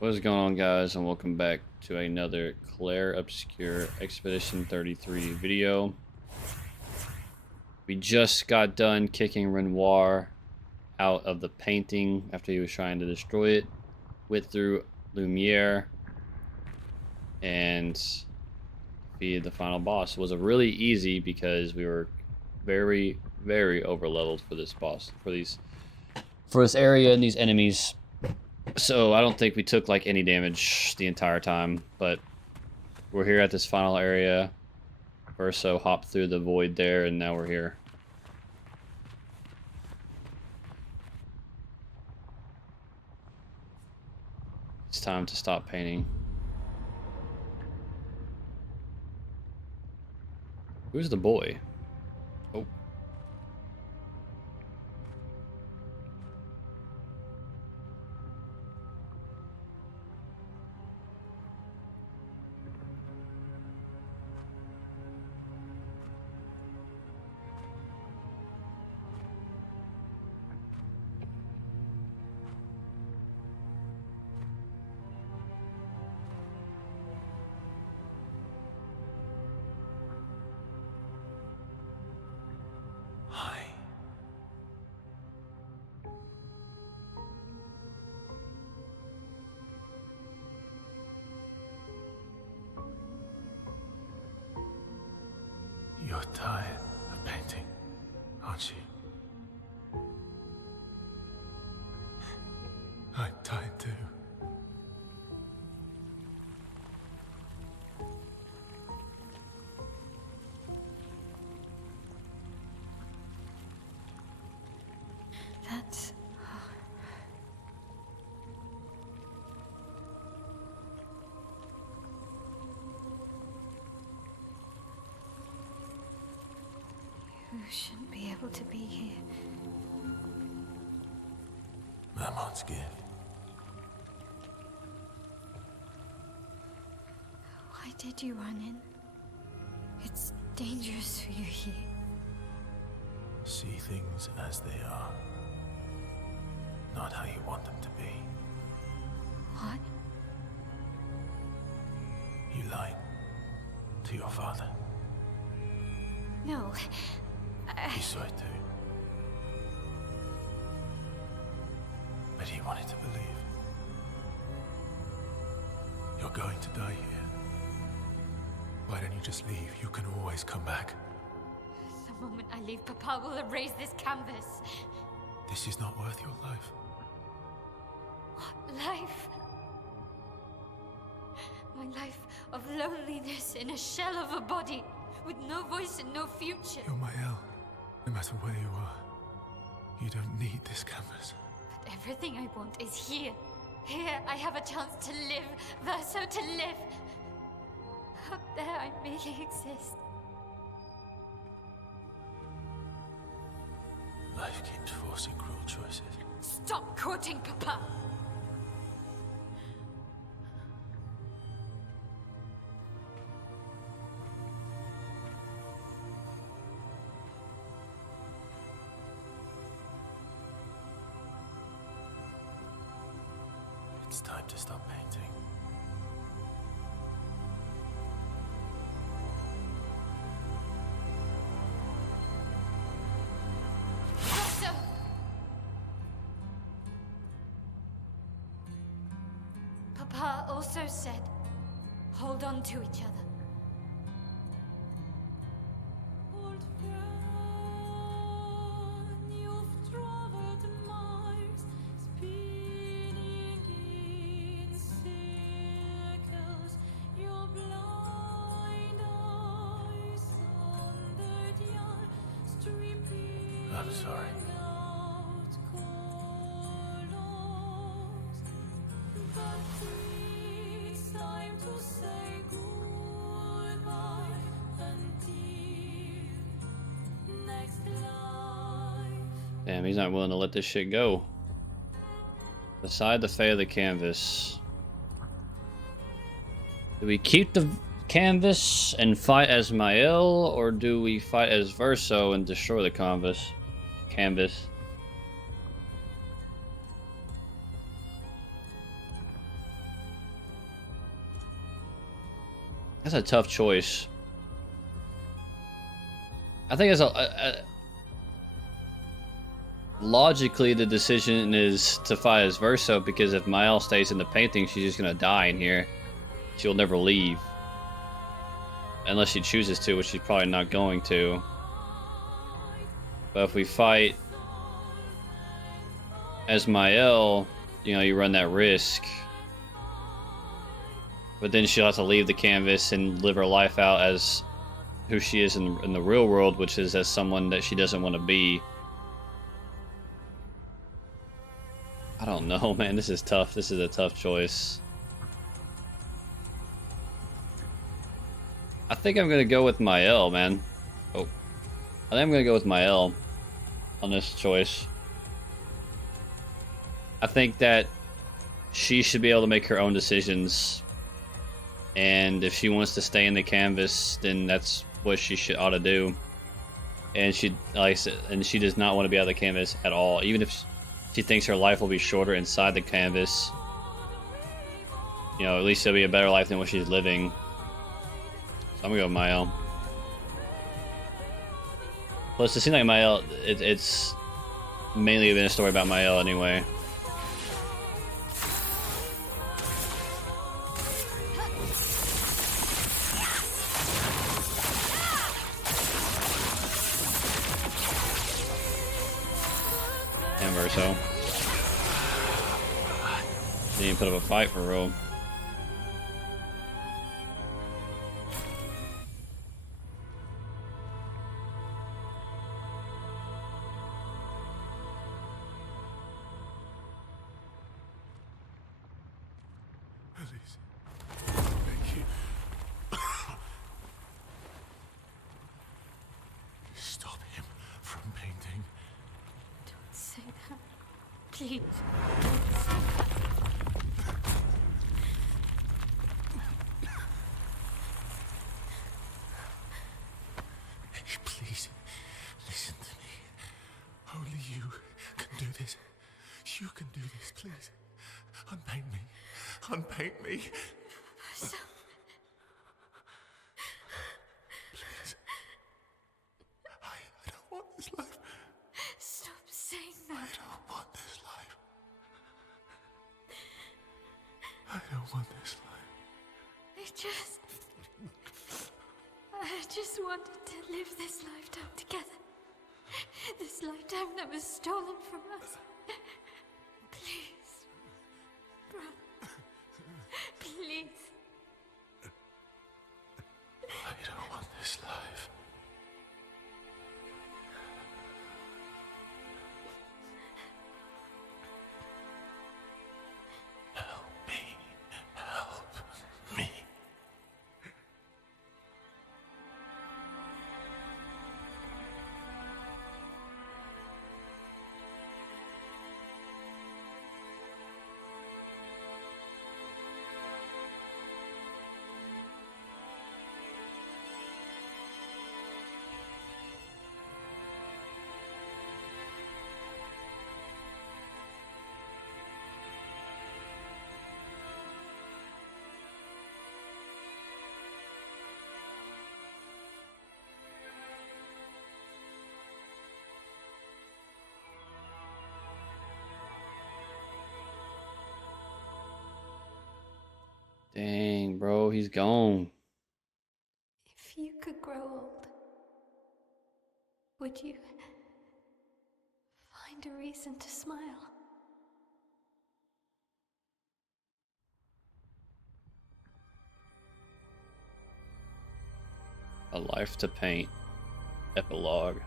What is going on, guys, and welcome back to another Clair Obscur Expedition 33 video. We just got done kicking Renoir out of the painting after he was trying to destroy it. Went through Lumiere and defeated the final boss. It was really easy because we were very, very over leveled for this boss, for this area and these enemies. So I don't think we took like any damage the entire time, but we're here at this final area. Verso hopped through the void there, and now we're here. It's time to stop painting. Who's the boy? Oh. You're tired of painting, aren't you? I'm tired too. That's... You shouldn't be able to be here. Mamon's gift. Why did you run in? It's dangerous for you here. See things as they are, not how you want them to be. What? You lied to your father. No. He saw it too. But he wanted to believe. You're going to die here. Why don't you just leave? You can always come back. The moment I leave, Papa will erase this canvas. This is not worth your life. What life? My life of loneliness in a shell of a body, with no voice and no future. You're my El. No matter where you are, you don't need this canvas. But everything I want is here. Here I have a chance to live, Verso to live. Out there I merely exist. Life keeps forcing cruel choices. Stop quoting Papa! It's time to stop painting. Verso! Papa also said, hold on to each other. I'm sorry. Damn, he's not willing to let this shit go. Decide the fate of the canvas. Do we keep the canvas and fight as Mael, or do we fight as Verso and destroy the canvas? That's a tough choice. I think it's logically the decision is to fight as Verso, because if Mael stays in the painting, she's just gonna die in here. She'll never leave. Unless she chooses to, which she's probably not going to. But if we fight as Mael, you know, you run that risk. But then she'll have to leave the canvas and live her life out as who she is in the real world, which is as someone that she doesn't want to be. I don't know, man. This is tough. This is a tough choice. I think I'm gonna go with Mael, man. Oh, I think I'm gonna go with Mael on this choice. I think that she should be able to make her own decisions, and if she wants to stay in the canvas, then that's what she ought to do. And she, like I said, and she does not want to be out of the canvas at all, even if she thinks her life will be shorter inside the canvas. You know, at least it'll be a better life than what she's living. So I'm gonna go with Mael. Plus, it seems like Mael, it's mainly been a story about Mael anyway. And Verso. Didn't even put up a fight for real. Please. Thank you. Stop him from painting. Don't say that. Please. Please, listen to me. Only you can do this. You can do this, please. Unpaint me. Unpaint me. So, Please. I don't want this life. stop saying I that. don't want this life. I don't want this life. I just wanted to live this lifetime together. This lifetime that was stolen from us. Please. Brother. Please. I don't want this life. Help me. Help me. Dang, bro, he's gone. If you could grow old, would you find a reason to smile? A Life to Paint. Epilogue.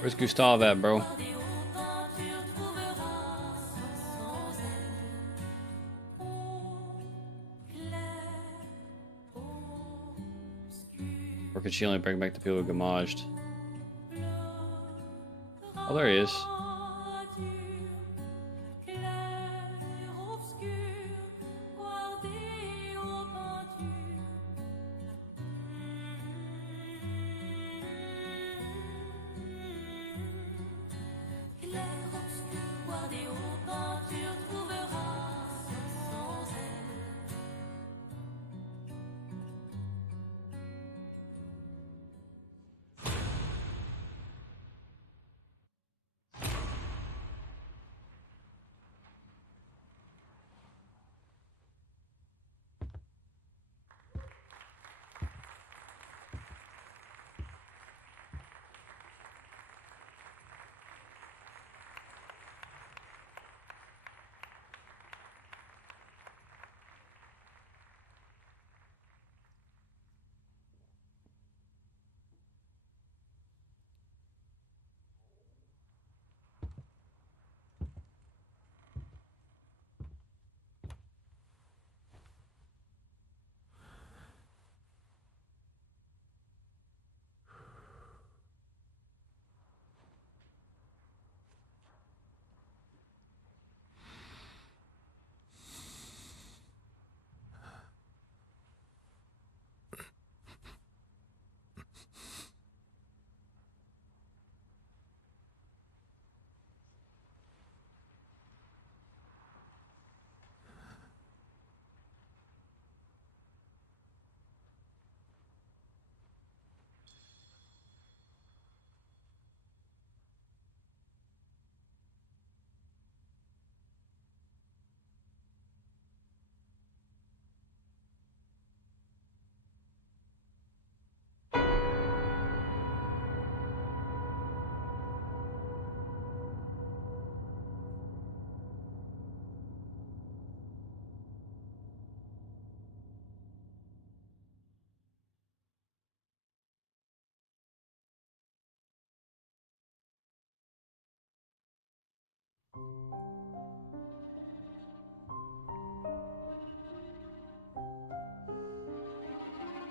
Where's Gustav at, bro? Or could she only bring back the people who gamaged? Oh, there he is.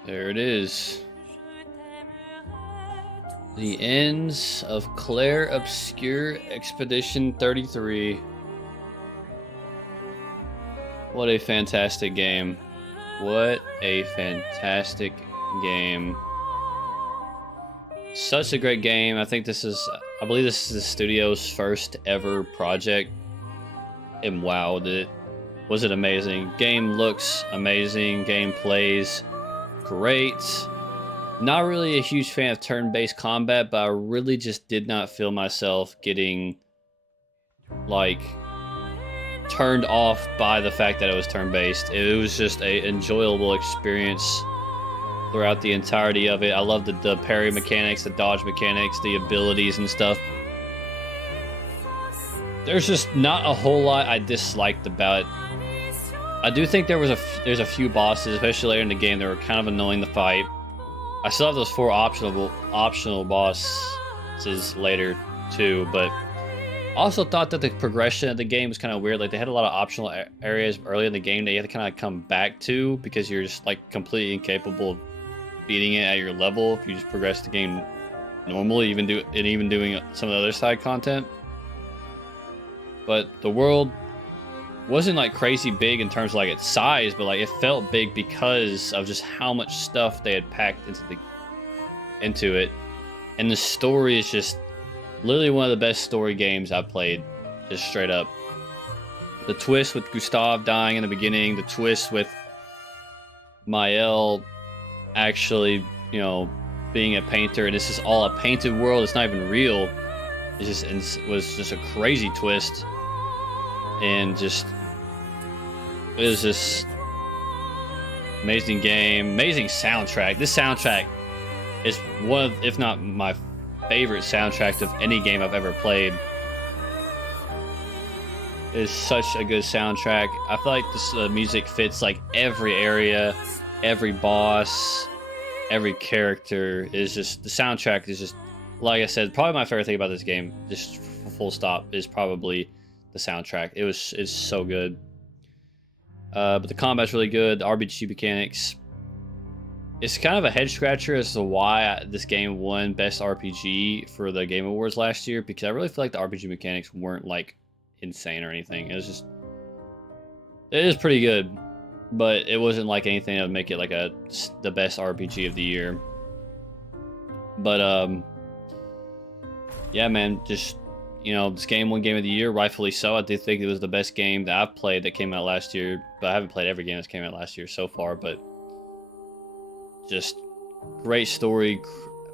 There it is. The ends of Clair Obscur Expedition 33. What a fantastic game. What a fantastic game. Such a great game. I believe this is the studio's first ever project. And wow, was it amazing. Game looks amazing. Game plays great. Not really a huge fan of turn-based combat, but I really just did not feel myself getting like turned off by the fact that it was turn-based. It was just a enjoyable experience throughout the entirety of it. I love the parry mechanics, the dodge mechanics, the abilities and stuff. There's just not a whole lot I disliked about it. I do think there's a few bosses, especially later in the game, that were kind of annoying to fight. I still have those 4 optional bosses later too, but also thought that the progression of the game was kind of weird. Like, they had a lot of optional areas early in the game that you have to kind of come back to because you're just like completely incapable of beating it at your level if you just progress the game normally, even doing some of the other side content. But the world wasn't like crazy big in terms of like its size, but like it felt big because of just how much stuff they had packed into it. And the story is just literally one of the best story games I've played, just straight up. The twist with Gustav dying in the beginning, the twist with Mael actually, you know, being a painter, and this is all a painted world, it's not even real. It was just a crazy twist. And just, it was just amazing game, amazing soundtrack. This soundtrack is one of, if not my favorite soundtrack of any game I've ever played. It's such a good soundtrack. I feel like this music fits like every area, every boss, every character. Is just, the soundtrack is just like I said, probably my favorite thing about this game, just full stop, is probably the soundtrack. It's so good. But the combat's really good. The RPG mechanics. It's kind of a head scratcher as to why this game won Best RPG for the Game Awards last year, because I really feel like the RPG mechanics weren't like insane or anything. It is pretty good, but it wasn't like anything that would make it like the best RPG of the year. But yeah, man, just, you know, this game won Game of the Year, rightfully so. I did think it was the best game that I've played that came out last year, but I haven't played every game that came out last year so far. But just great story,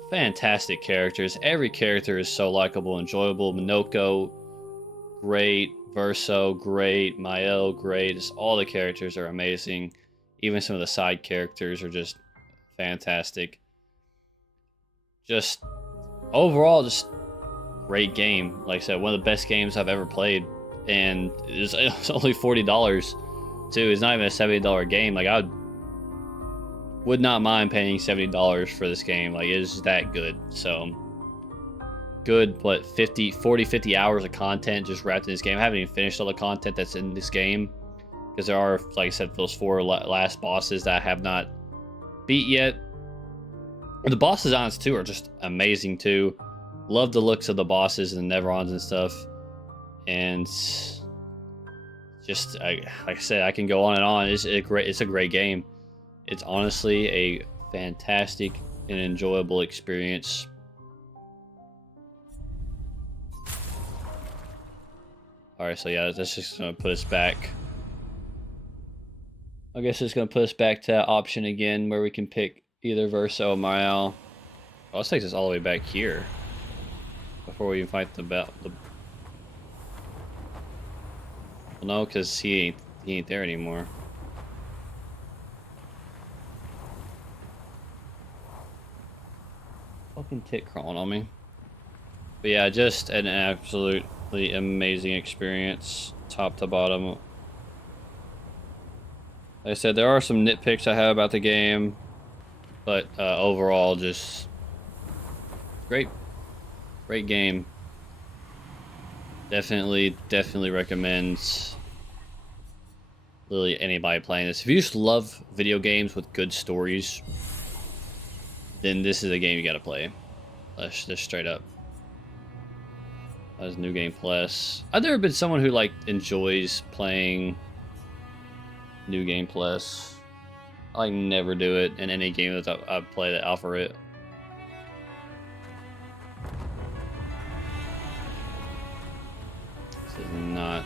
fantastic characters. Every character is so likable, enjoyable. Minoko, great. Verso, great. Mael, great. Just all the characters are amazing. Even some of the side characters are just fantastic. Just overall, just great game. Like I said, one of the best games I've ever played, and it's only $40 too. It's not even a $70 game. Like, I would not mind paying $70 for this game. Like, it's that good. So good, what, 50 hours of content just wrapped in this game. I haven't even finished all the content that's in this game, because there are, like I said, those 4 last bosses that I have not beat yet. The boss designs too are just amazing too. Love the looks of the bosses and the Neverons and stuff. And just, like I said, I can go on and on. It's a great game. It's honestly a fantastic and enjoyable experience. Alright, so yeah, that's just going to put us back. I guess it's going to put us back to that option again where we can pick either Verso or Mael. Oh, this takes us all the way back here before we even fight the well, no, because he ain't there anymore. Fucking tit crawling on me. But yeah, just an absolutely amazing experience, top to bottom. Like I said, there are some nitpicks I have about the game, but overall, just great game. Definitely recommend literally anybody playing this. If you just love video games with good stories, then this is a game you gotta play. Just straight up. As New Game Plus. I've never been someone who like enjoys playing New Game Plus. I never do it in any game that I play that offer it. This is not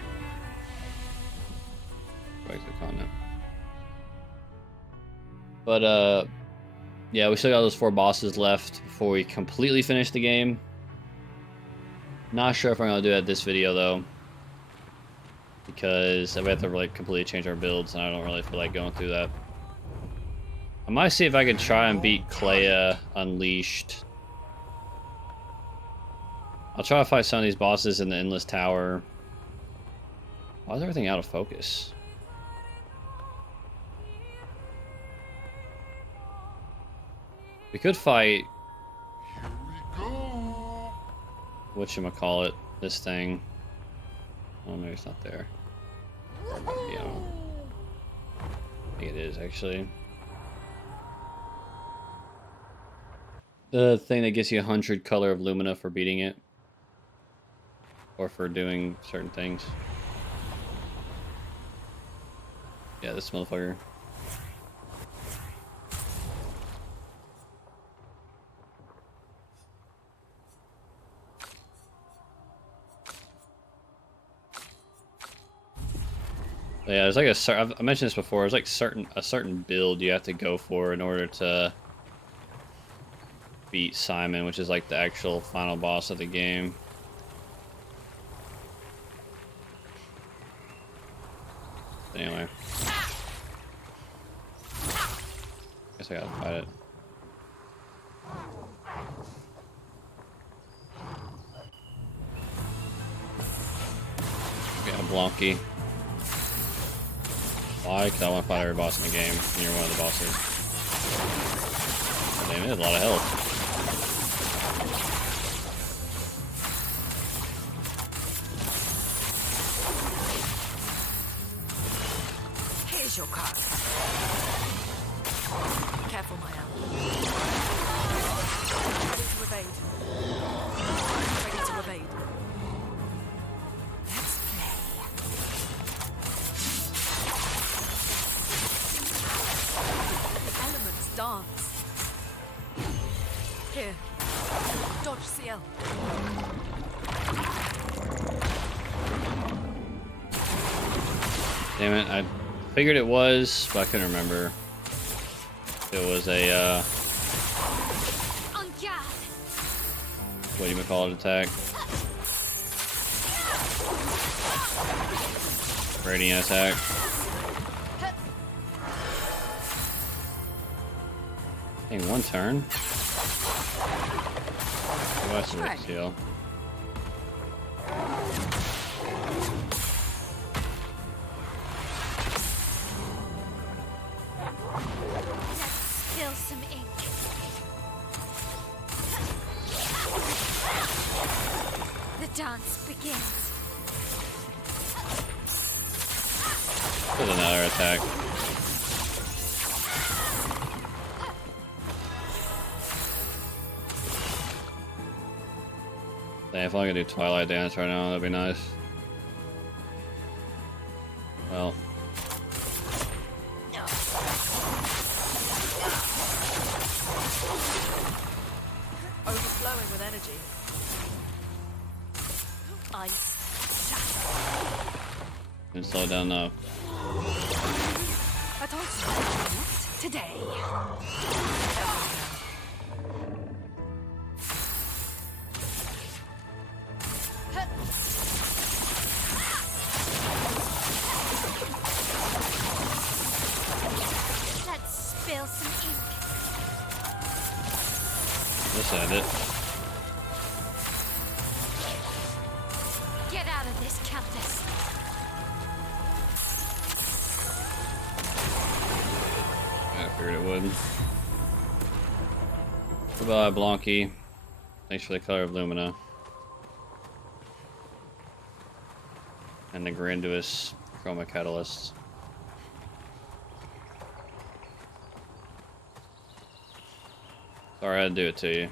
quite the content. But yeah, we still got those 4 bosses left before we completely finish the game. Not sure if I'm gonna do that this video though, because I have to like completely change our builds, and I don't really feel like going through that. I might see if I can try and beat Clair Unleashed. I'll try to fight some of these bosses in the Endless Tower. Why is everything out of focus? We could fight whatchamacallit, this thing. Oh, maybe it's not there. Or it might be, I don't know. I think it is, actually. The thing that gives you 100 color of Lumina for beating it. Or for doing certain things. Yeah, this motherfucker. Yeah, there's like I mentioned this before. There's like a certain build you have to go for in order to beat Simon, which is like the actual final boss of the game. But anyway, guess I gotta fight it. Yeah, Blanky. Why? Because I want to fight every boss in the game, and you're one of the bosses. Oh, damn, it has a lot of health. your card. Careful, my owl. Ready to evade. Ready to evade. Let's play. The elements dance. Here. Dodge CL. Damn it, I figured it was, but I couldn't remember. It was a, On guard. what do you call it, attack? Radiant attack. Dang, one turn? Oh, that's a big deal. Spill some ink. The dance begins. There's another attack. Dang, if I could do Twilight Dance right now, that'd be nice. Well. Overflowing with energy. Ice. Can slow it down now. I told you. Today. Let's spill some ink. Let's end it. Get out of this, Countess. I figured it would. Goodbye, Blanky. Thanks for the color of Lumina. And the Grandiose Chroma Catalyst. Sorry I had to do it to you.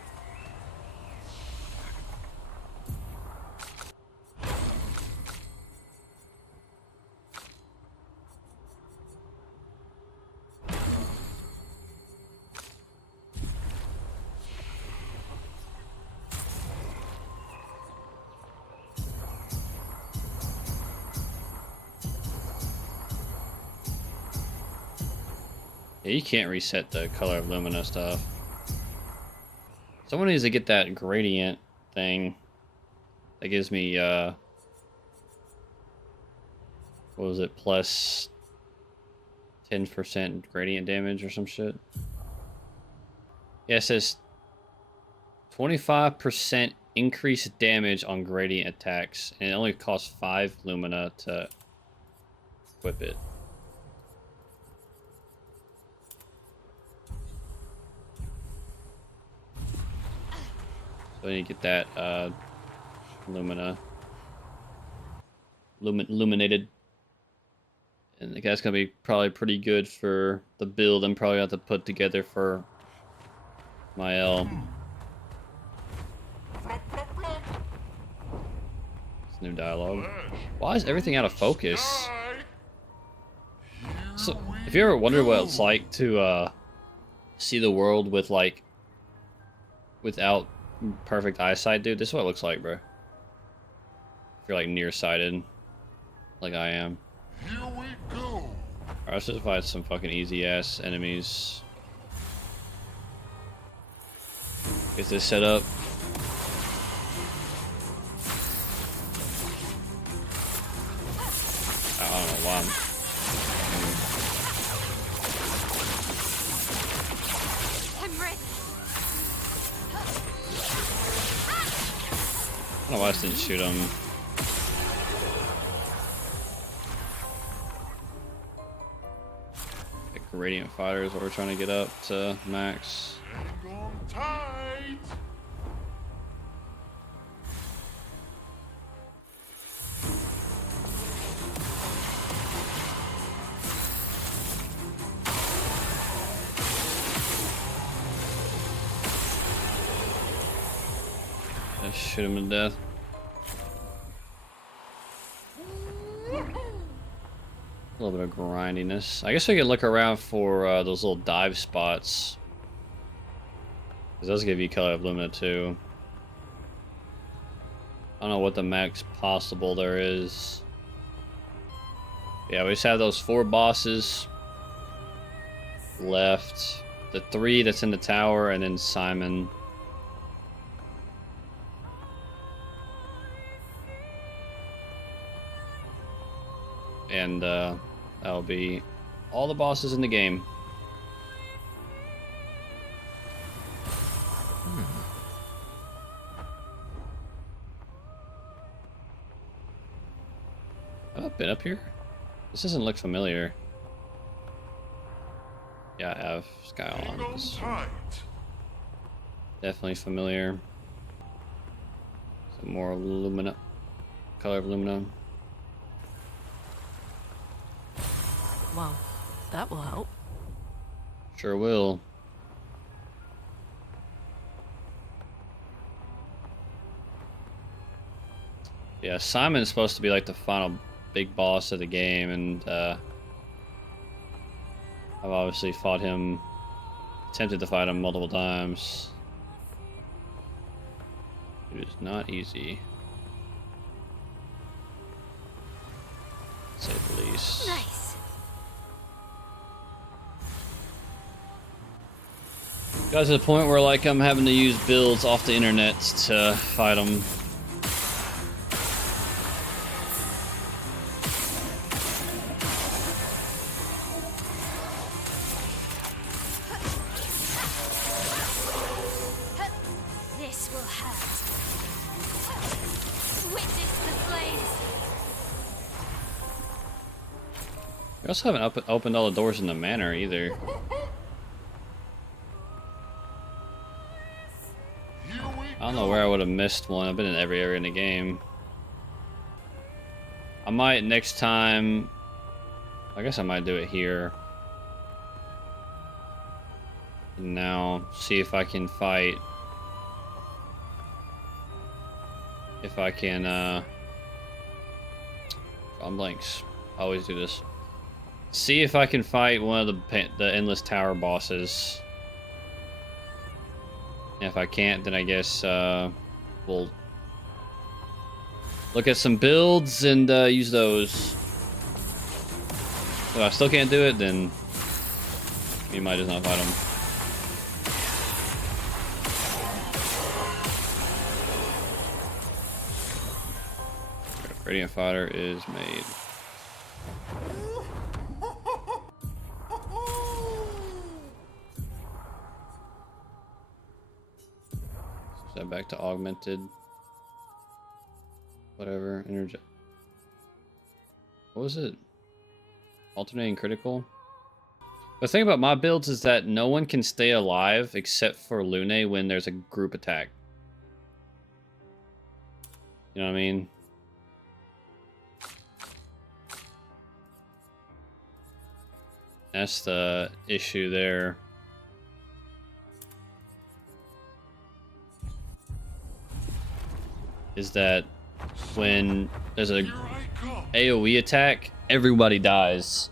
Yeah, you can't reset the color of Lumina stuff. Someone needs to get that gradient thing that gives me, what was it, plus 10% gradient damage or some shit? Yeah, it says 25% increased damage on gradient attacks, and it only costs 5 Lumina to equip it. So you get that Lumina illuminated, and that's gonna be probably pretty good for the build I'm probably have to put together for my L. It's new dialogue. Why is everything out of focus? So, if you ever wonder what it's like to see the world with like without perfect eyesight, dude, this is what it looks like, bro. If you're like nearsighted, like I am. Here we go. Alright, let's just fight some fucking easy ass enemies. Get this set up. I don't know why I'm ready. I don't know why I just didn't shoot him. Like Radiant Fighter is what we're trying to get up to max. Hang on tight. shoot him to death. A little bit of grindiness. I guess we could look around for those little dive spots. Because those give you color of Lumina too. I don't know what the max possible there is. Yeah, we just have those 4 bosses left. The 3 that's in the tower, and then Simon. And that'll be all the bosses in the game. Have I been up here? This doesn't look familiar. Yeah, I have Sky on. It's definitely familiar. Some more Lumina. Color of Lumina. Well, that will help. Sure will. Yeah, Simon's supposed to be like the final big boss of the game, and I've obviously fought him, attempted to fight him multiple times. It is not easy, to say the least. Nice. Got to the point where like I'm having to use builds off the internet to fight them. This will hurt. Witness the flames. We also haven't opened all the doors in the manor either. I don't know where I would have missed one. I've been in every area in the game. I might next time. I guess I might do it here. And now see if I can fight. If I can, I'm blanks. I always do this. See if I can fight one of the Endless Tower bosses. And if I can't, then I guess we'll look at some builds and use those. If I still can't do it, then we might just not fight them. Radiant Fighter is made. Set back to augmented. Whatever. Energy. What was it? Alternating critical? The thing about my builds is that no one can stay alive except for Lune when there's a group attack. You know what I mean? That's the issue there. Is that when there's a AoE attack, everybody dies.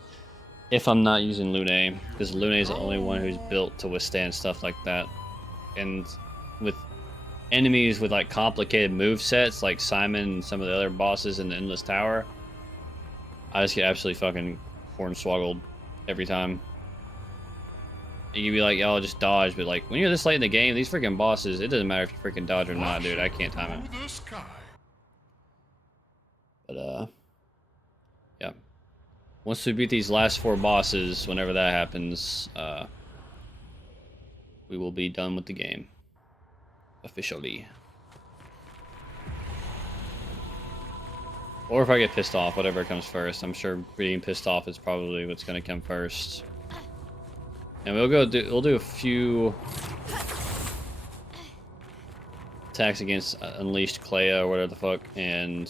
If I'm not using Lune, because Lune is the only one who's built to withstand stuff like that. And with enemies with like complicated move sets, like Simon and some of the other bosses in the Endless Tower, I just get absolutely fucking hornswoggled every time. You can be like, "Y'all just dodge," but like when you're this late in the game, these freaking bosses, it doesn't matter if you freaking dodge or not, dude. I can't time it. But yeah. Once we beat these last 4 bosses, whenever that happens, we will be done with the game officially. Or if I get pissed off, whatever comes first. I'm sure being pissed off is probably what's gonna come first. And we'll do a few attacks against Unleashed Clair or whatever the fuck, and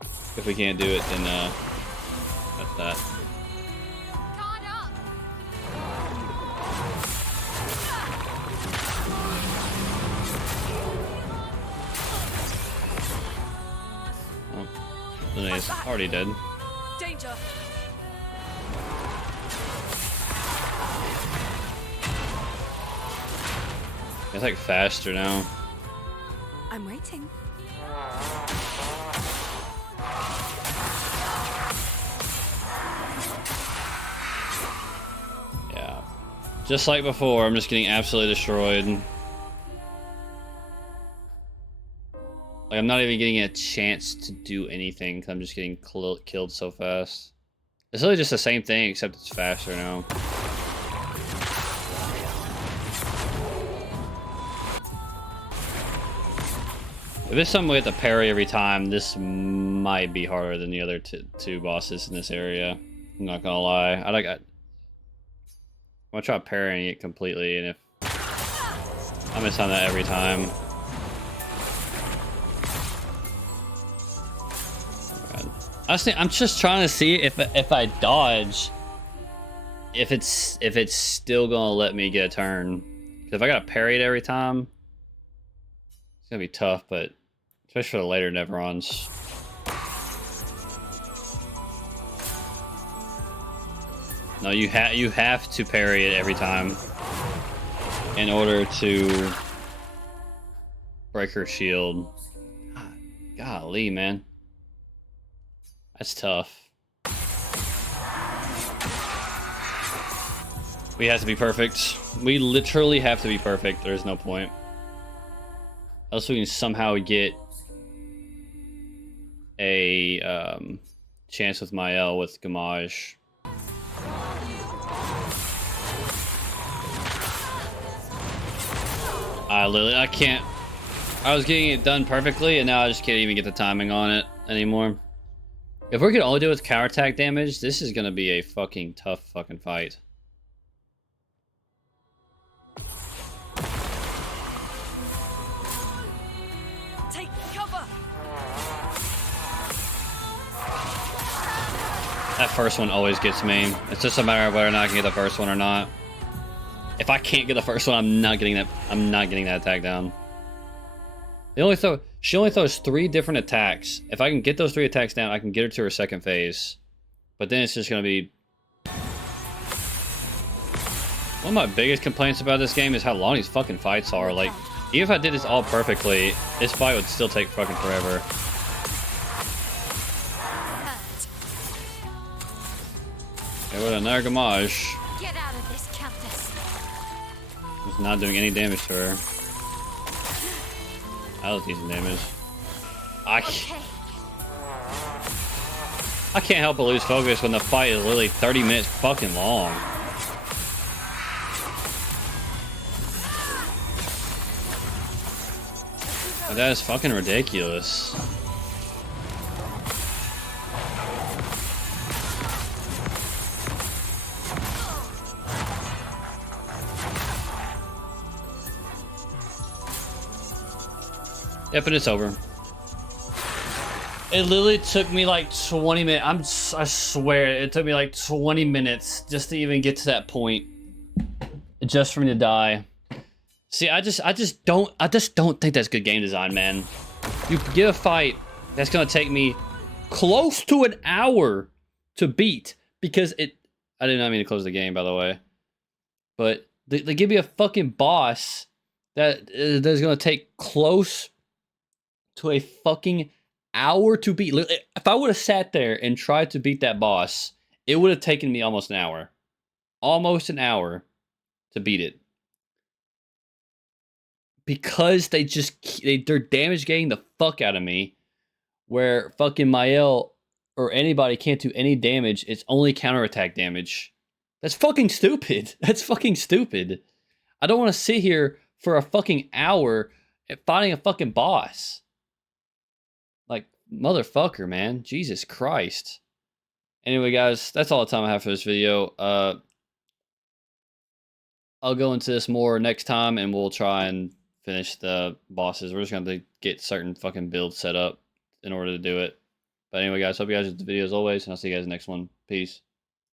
if we can't do it, then that's that. Guard up. And he's already dead. Danger. It's like faster now. I'm waiting. Yeah. Just like before, I'm just getting absolutely destroyed. Like, I'm not even getting a chance to do anything because I'm just getting killed so fast. It's really just the same thing, except it's faster now. If it's something we have to parry every time, this might be harder than the other two bosses in this area. I'm not gonna lie. I'm gonna try parrying it completely, and if I miss on that every time. I'm just trying to see if I dodge, if it's still gonna let me get a turn. 'Cause if I gotta parry it every time, it's gonna be tough. But especially for the later Neverons. No, you have to parry it every time in order to break her shield. Golly, man. That's tough. We have to be perfect. We literally have to be perfect. There's no point. Else we can somehow get a chance with Mael with Gamage. I can't. I was getting it done perfectly, and now I just can't even get the timing on it anymore. If we could only do it with counterattack damage, this is gonna be a fucking tough fucking fight. Take cover. That first one always gets me. It's just a matter of whether or not I can get the first one or not. If I can't get the first one, I'm not getting that attack down. She only throws 3 different attacks. If I can get those 3 attacks down, I can get her to her second phase. But then it's just gonna be... One of my biggest complaints about this game is how long these fucking fights are. Like, even if I did this all perfectly, this fight would still take fucking forever. Okay, with another Gamage. Get out of this, Countess. It's not doing any damage to her. That was decent damage. I can't help but lose focus when the fight is literally 30 minutes fucking long. But that is fucking ridiculous. Yep, and it's over. It literally took me like 20 minutes. I swear, it took me like 20 minutes just to even get to that point. Just for me to die. See, I just don't think that's good game design, man. You get a fight that's gonna take me close to an hour to beat because I did not mean to close the game, by the way. But they give me a fucking boss that's gonna take close to a fucking hour to beat. If I would have sat there and tried to beat that boss, it would have taken me almost an hour. Almost an hour to beat it. Because they're damage gating the fuck out of me, where fucking Mael or anybody can't do any damage. It's only counterattack damage. That's fucking stupid. That's fucking stupid. I don't want to sit here for a fucking hour fighting a fucking boss. Like, motherfucker, man. Jesus Christ. Anyway, guys, that's all the time I have for this video. I'll go into this more next time, and we'll try and finish the bosses. We're just going to get certain fucking builds set up in order to do it. But anyway, guys, hope you guys enjoyed the video as always, and I'll see you guys in the next one. Peace.